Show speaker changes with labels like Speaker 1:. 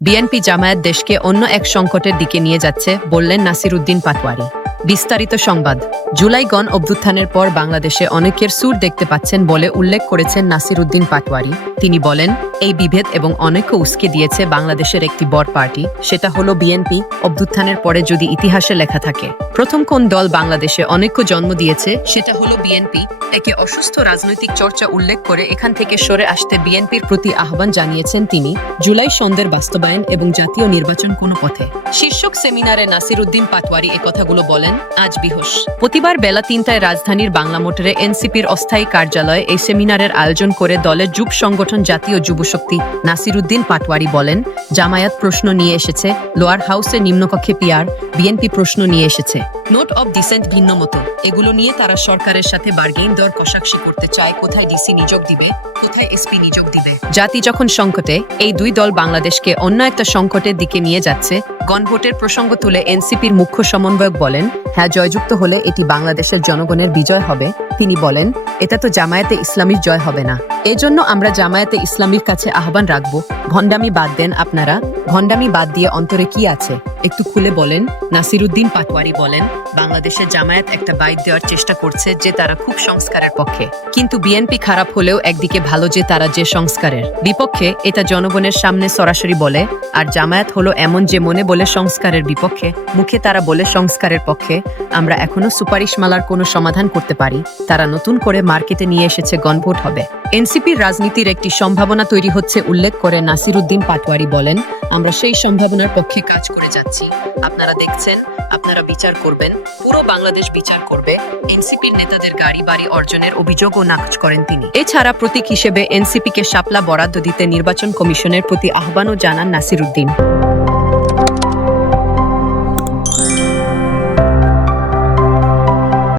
Speaker 1: BNP Jamaat দেশকে অন্য এক সংকটের দিকে নিয়ে যাচ্ছে বললেন নাসির উদ্দিন পাটোয়ারি। বিস্তারিত সংবাদ। জুলাই গণ অভ্যুত্থানের পর বাংলাদেশে অনেকের সুর দেখতে পাচ্ছেন বলে উল্লেখ করেছেন নাসিরুদ্দিন পাটোয়ারি। তিনি বলেন, এই বিভেদ এবং অনেক উস্কে দিয়েছে বাংলাদেশের একটি বড় পার্টি, সেটা হলো বিএনপি। অভ্যুত্থানের পরে যদি ইতিহাসে লেখা থাকে, প্রথম কোন দল বাংলাদেশে অনেক জন্ম দিয়েছে, সেটা হলো বিএনপি। একে অসুস্থ রাজনৈতিক চর্চা উল্লেখ করে এখান থেকে সরে আসতে বিএনপির প্রতি আহ্বান জানিয়েছেন তিনি। জুলাই সন্ধ্যের বাস্তবায়ন এবং জাতীয় নির্বাচন কোনো পথে। শীর্ষক সেমিনারে নাসির উদ্দিন পাটোয়ারি এ কথাগুলো বলেন আজ বিহস। প্রতিবার বেলা তিনটায় রাজধানীর বাংলা মোটরে এনসিপির অস্থায়ী কার্যালয়ে এই সেমিনারের আয়োজন করে দলের যুব সংগঠন জাতীয় যুবশক্তি নাসির উদ্দিন পাটোয়ারি বলেন, জামায়াত প্রশ্ন নিয়ে এসেছে, লোয়ার হাউসে নিম্নকক্ষে পিয়ার বিএনপি প্রশ্ন নিয়ে এসেছে। নোট অব ডিসেন্ট ভিন্ন মতো। এগুলো নিয়ে তারা সরকারের সাথে বার্গেইন দর কষাকষি করতে চায়, কোথায় ডিসি নিযোগ দিবে, কোথায় এসপি নিযোগ দিবে। জাতি যখন সংকটে, এই দুই দল বাংলাদেশকে অন্য একটা সংকটের দিকে নিয়ে যাচ্ছে গণভোটের প্রসঙ্গ তুলে এনসিপির মুখ্য সমন্বয়ক বলেন হ্যাঁ জয়যুক্ত হলে এটি বাংলাদেশের জনগণের বিজয় হবে। তিনি বলেন, এটা তো জামায়াতে ইসলামীর জয় হবে না। এজন্য আমরা জামায়াতে ইসলামীর কাছে আহ্বান রাখব। ভণ্ডামি বাদ দেন আপনারা। ভণ্ডামি বাদ দিয়ে অন্তরে কি আছে? একটু খুলে বলেন। নাসিরুদ্দিন পাটোয়ারি বলেন, বাংলাদেশে জামায়াত একটা বাইট দেওয়ার চেষ্টা করছে যে তারা খুব সংস্কারের পক্ষে। কিন্তু বিএনপি খারাপ হলেও একদিকে ভালো যে তারা যে সংস্কারের। বিপক্ষে এটা জনগণের সামনে সরাসরি বলে, আর জামায়াত হলো এমন যে মনে বলে সংস্কারের বিপক্ষে, মুখে তারা বলে সংস্কারের পক্ষে, আমরা এখনও সুপারিশমালার কোনো সমাধান করতে পারি। তারা নতুন করে মার্কেটে নিয়ে এসেছে গণভোট হবে। এনসিপির রাজনীতির একটি সম্ভাবনা তৈরি হচ্ছে, উল্লেখ করে নাসিরুদ্দিন পাটোয়ারি বলেন, আমরা সেই সম্ভাবনার পক্ষে কাজ করে যাচ্ছি। আপনারা দেখছেন, আপনারা বিচার করবেন, পুরো বাংলাদেশ বিচার করবে। এনসিপির নেতাদের গাড়ি বাড়ি অর্জনের অভিযোগও নাকচ করেন তিনি। এছাড়া প্রতীক হিসেবে এনসিপিকে শাপলা বরাদ্দ দিতে নির্বাচন কমিশনের প্রতি আহ্বানও জানান নাসিরুদ্দিন।